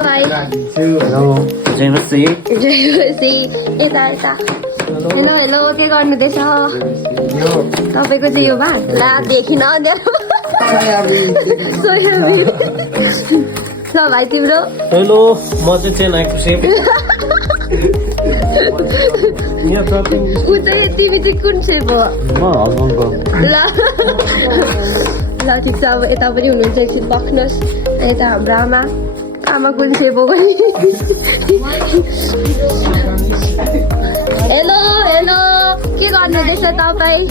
hello जयमसी यता यता hello hello के गर्नुहुँदैछ तपाईँको चाहिँ यो बा ला देखिन ल भाइ तिम्रो हेलो म चाहिँ चेन्नाईको सेप ऊ चाहिँ तिमी चाहिँ कुन सेप हो म हङकङको ल ल ठिक छ अब यता पनि हुनुहुन्छ एकछिन बस्नुहोस् यता हाम्रो आमा आमा कुन सेप हो भने हेलो हेलो के गर्नुहुँदैछ तपाईँ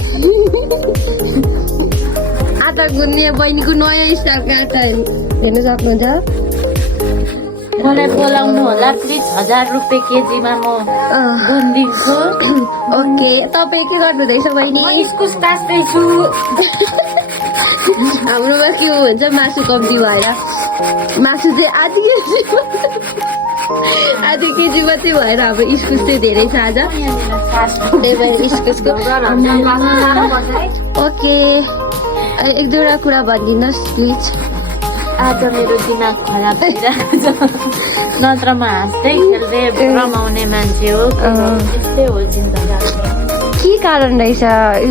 आटा गुन्ने बहिनीको नयाँ स्टाइलको आटा हेर्नु सक्नुहुन्छ मलाई बोलाउनु होला प्लिज 1000 रुपियाँ केजीमा म गुन्दिन्छु ओके तपाईँ के गर्नुहुँदैछ बहिनी म इस्कुस तास्दैछु हाम्रोमा के हुन्छ मासु कम्ती भएर मासु चाहिँ आधी केजी मात्रै भएर हाम्रो इस्कुस चाहिँ धेरै छ आज त्यही भएर इस्कुसको ओके एक दुईवटा कुरा भनिदिनुहोस् प्लिज आज मेरो दिमाग खराब भइरहेको छ नत्र म हाँस्दै खेल्दै रमाउने मान्छे हो त्यस्तै हो जिन्दगी के कारण रहेछ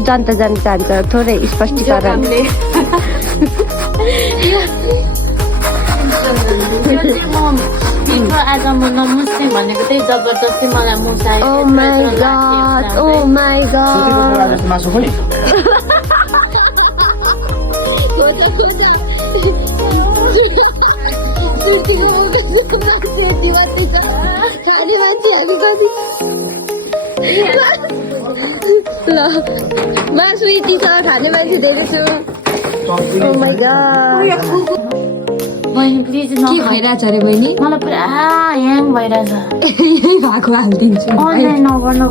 जान्दा जान चाहन्छ थोरै स्पष्टीकरण आज म नमुस्ने भनेको त्यही जबरजस्ती मलाई मुसायो ओ माई गॉड मासु खोइ खाने मान्छे हामी कति ल मासु यति छ खाने मान्छे धेरै छु ओ माई गॉड बहिनी प्लिज के भइरहेछ अरे बहिनी मलाई पुरा ह्याङ भइरहेछ भएको हालिदिन्छु अनलाइन नगर्नु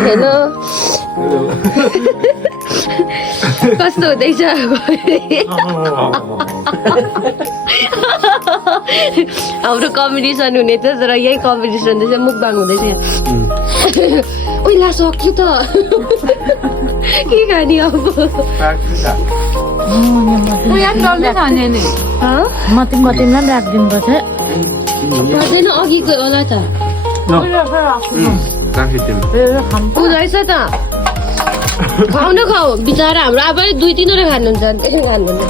हेलो कस्तो हुँदैछ हाम्रो कम्पिटिसन हुने थियो तर यही कम्पिटिसन चाहिँ मुखबाङ हुँदैछ ओइला सक्यो त के खाने अब म तिमीलाई पनि राखिदिनुपर्छ पर्दैन अघिको होला त ऊ रहेछ त खाउ न खाऊ बिचरा हाम्रो अब 2-3 वटा खानुहुन्छ खानुहुन्न